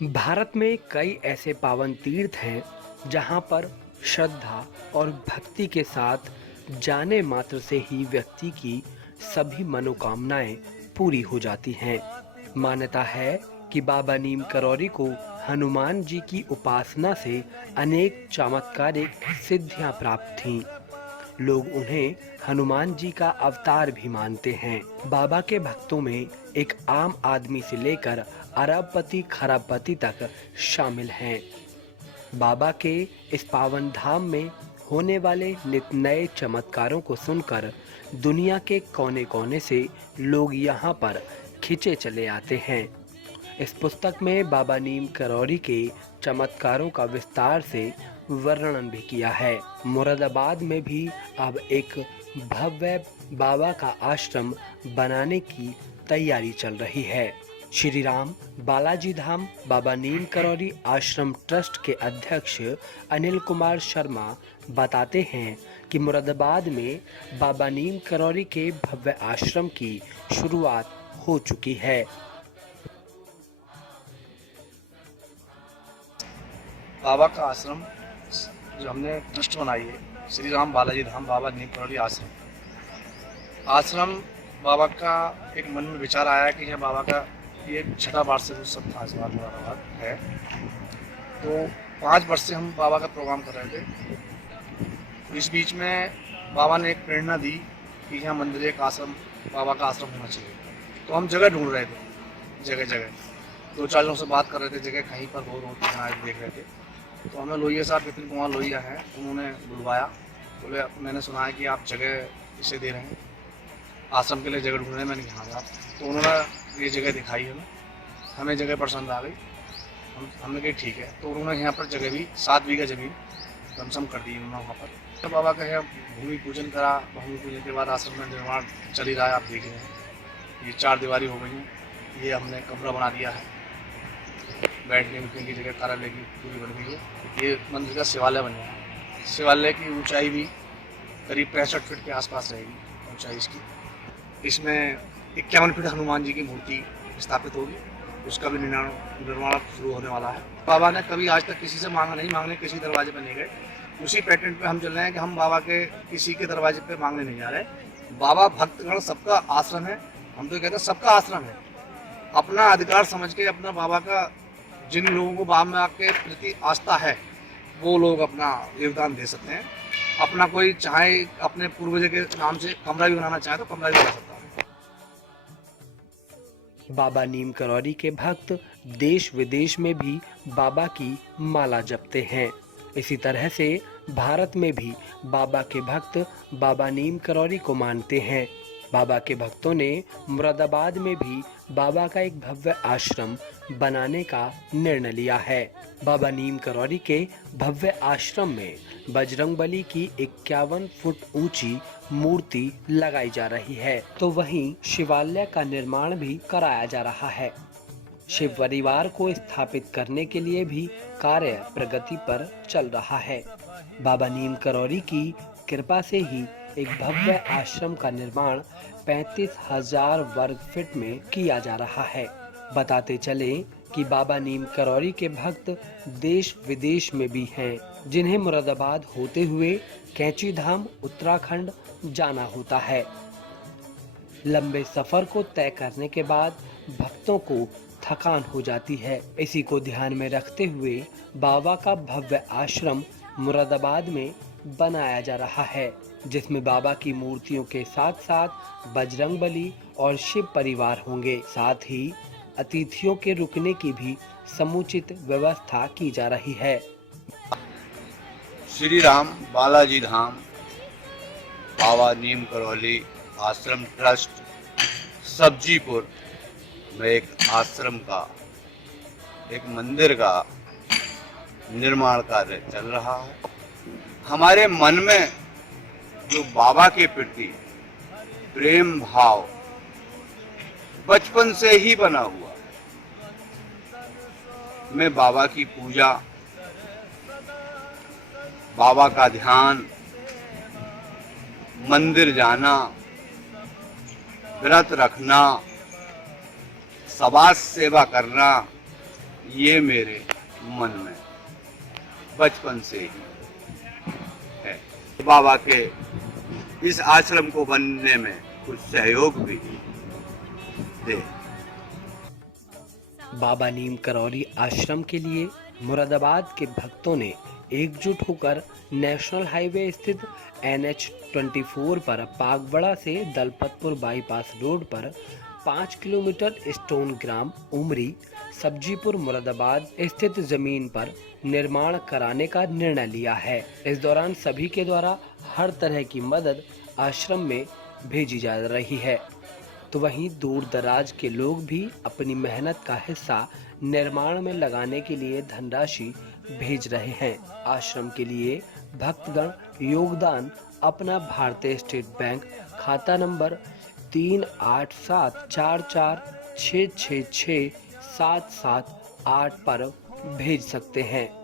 भारत में कई ऐसे पावन तीर्थ हैं जहां पर श्रद्धा और भक्ति के साथ जाने मात्र से ही व्यक्ति की सभी मनोकामनाएं पूरी हो जाती हैं। मान्यता है कि बाबा नीम करौरी को हनुमान जी की उपासना से अनेक चमत्कारिक सिद्धियां प्राप्त थीं। लोग उन्हें हनुमान जी का अवतार भी मानते हैं। बाबा के भक्तों में एक आम आदमी से लेकर अरबपति खरबपति तक शामिल हैं। बाबा के इस पावन धाम में होने वाले नित नए चमत्कारों को सुनकर दुनिया के कोने-कोने से लोग यहाँ पर खिंचे चले आते हैं। इस पुस्तक में बाबा नीम करौरी के चमत्कारों का विस्तार से वर्णन भी किया है। मुरादाबाद में भी अब एक भव्य बाबा का आश्रम बनाने की तैयारी चल रही है। श्री राम बालाजी धाम बाबा नीम करौरी आश्रम ट्रस्ट के अध्यक्ष अनिल कुमार शर्मा बताते हैं कि मुरादाबाद में बाबा नीम करौरी के भव्य आश्रम की शुरुआत हो चुकी है। बाबा का आश्रम जो हमने ट्रस्ट बनाई है, श्री राम बालाजी धाम बाबा नीम करौरी आश्रम बाबा का एक मन में विचार आया कि यह बाबा का ये 6वां वार्षिक उत्सव था। इस बार मुरादाबाद है तो 5 वर्ष से हम बाबा का प्रोग्राम कर रहे थे। इस बीच में बाबा ने एक प्रेरणा दी कि यहाँ मंदिर एक आश्रम बाबा का आश्रम होना चाहिए। तो हम जगह ढूंढ रहे थे, जगह जगह 2-4 लोगों से बात कर रहे थे, जगह कहीं पर हो रोड पर देख रहे थे। तो हमें लोहिया साहब विपिन कुमार लोहिया हैं, उन्होंने बुलवाया। बोले मैंने सुना है कि आप जगह इसे दे रहे हैं, आश्रम के लिए जगह ढूंढ रहे हैं। मैंने कहा हाँ आप। तो उन्होंने ये जगह दिखाई हमें जगह पसंद आ गई। हमने कही ठीक है। तो उन्होंने यहाँ पर जगह भी 7 बीघा ज़मीन कम कर दी उन्होंने वहाँ पर। तो बाबा का यहाँ भूमि पूजन करा। भूमि पूजन के बाद आश्रम में निर्माण चल ही रहा है, आप देख रहे हैं। ये 4 दीवारी हो गई हैं। ये हमने कमरा बना दिया है, बैठने उठने की जगह कार्यालय की पूरी बन गई है। ये मंदिर का शिवालय बन गया है। शिवालय की ऊंचाई भी करीब 65 फीट के आसपास रहेगी ऊंचाई इसकी। इसमें 51 फीट हनुमान जी की मूर्ति स्थापित होगी, उसका भी निर्माण शुरू होने वाला है। बाबा ने कभी आज तक किसी से मांगने किसी दरवाजे पर नहीं गए। उसी पैटर्न पे हम चल रहे हैं कि हम बाबा के किसी के दरवाजे पे मांगने नहीं जा रहे। बाबा भक्तगण सबका आश्रम है। हम तो कहते हैं सबका आश्रम है। अपना अधिकार समझ के अपना बाबा का, जिन लोगों को बाबा के प्रति आस्था है वो लोग अपना योगदान दे सकते हैं। अपना कोई चाहे अपने पूर्वज के नाम से कमरा भी बनाना चाहे तो कमरा भी बना सकता है। बाबा नीम करौरी के भक्त देश विदेश में भी बाबा की माला जपते हैं। इसी तरह से भारत में भी बाबा के भक्त बाबा नीम करौरी को मानते हैं। बाबा के भक्तों ने मुरादाबाद में भी बाबा का एक भव्य आश्रम बनाने का निर्णय लिया है। बाबा नीम करौरी के भव्य आश्रम में बजरंगबली की 51 फुट ऊंची मूर्ति लगाई जा रही है, तो वहीं शिवालय का निर्माण भी कराया जा रहा है। शिव परिवार को स्थापित करने के लिए भी कार्य प्रगति पर चल रहा है। बाबा नीम करौरी की कृपा से ही एक भव्य आश्रम का निर्माण 35,000 वर्ग फीट में किया जा रहा है। बताते चले कि बाबा नीम करौरी के भक्त देश विदेश में भी हैं, जिन्हें मुरादाबाद होते हुए कैंची धाम उत्तराखंड जाना होता है। लंबे सफर को तय करने के बाद भक्तों को थकान हो जाती है। इसी को ध्यान में रखते हुए बाबा का भव्य आश्रम मुरादाबाद में बनाया जा रहा है, जिसमें बाबा की मूर्तियों के साथ साथ बजरंगबली और शिव परिवार होंगे। साथ ही अतिथियों के रुकने की भी समुचित व्यवस्था की जा रही है। श्री राम बालाजी धाम बाबा नीम करौली आश्रम ट्रस्ट सब्जीपुर में एक आश्रम का, एक मंदिर का निर्माण कार्य चल रहा है। हमारे मन में जो बाबा के प्रति प्रेम भाव बचपन से ही बना हुआ, मैं बाबा की पूजा, बाबा का ध्यान, मंदिर जाना, व्रत रखना, समाज सेवा करना, ये मेरे मन में बचपन से ही है। बाबा के इस आश्रम को बनने में कुछ सहयोग भी दे। बाबा नीम करौली आश्रम के लिए मुरादाबाद के भक्तों ने एकजुट होकर नेशनल हाईवे स्थित NH-24 पर पागबड़ा से दलपतपुर बाईपास रोड पर 5 किलोमीटर स्टोन ग्राम उमरी सब्जीपुर मुरादाबाद स्थित जमीन पर निर्माण कराने का निर्णय लिया है। इस दौरान सभी के द्वारा हर तरह की मदद आश्रम में भेजी जा रही है, तो वहीं दूर दराज के लोग भी अपनी मेहनत का हिस्सा निर्माण में लगाने के लिए धनराशि भेज रहे हैं। आश्रम के लिए भक्तगण योगदान अपना भारतीय स्टेट बैंक खाता नंबर 387446667778 पर भेज सकते हैं।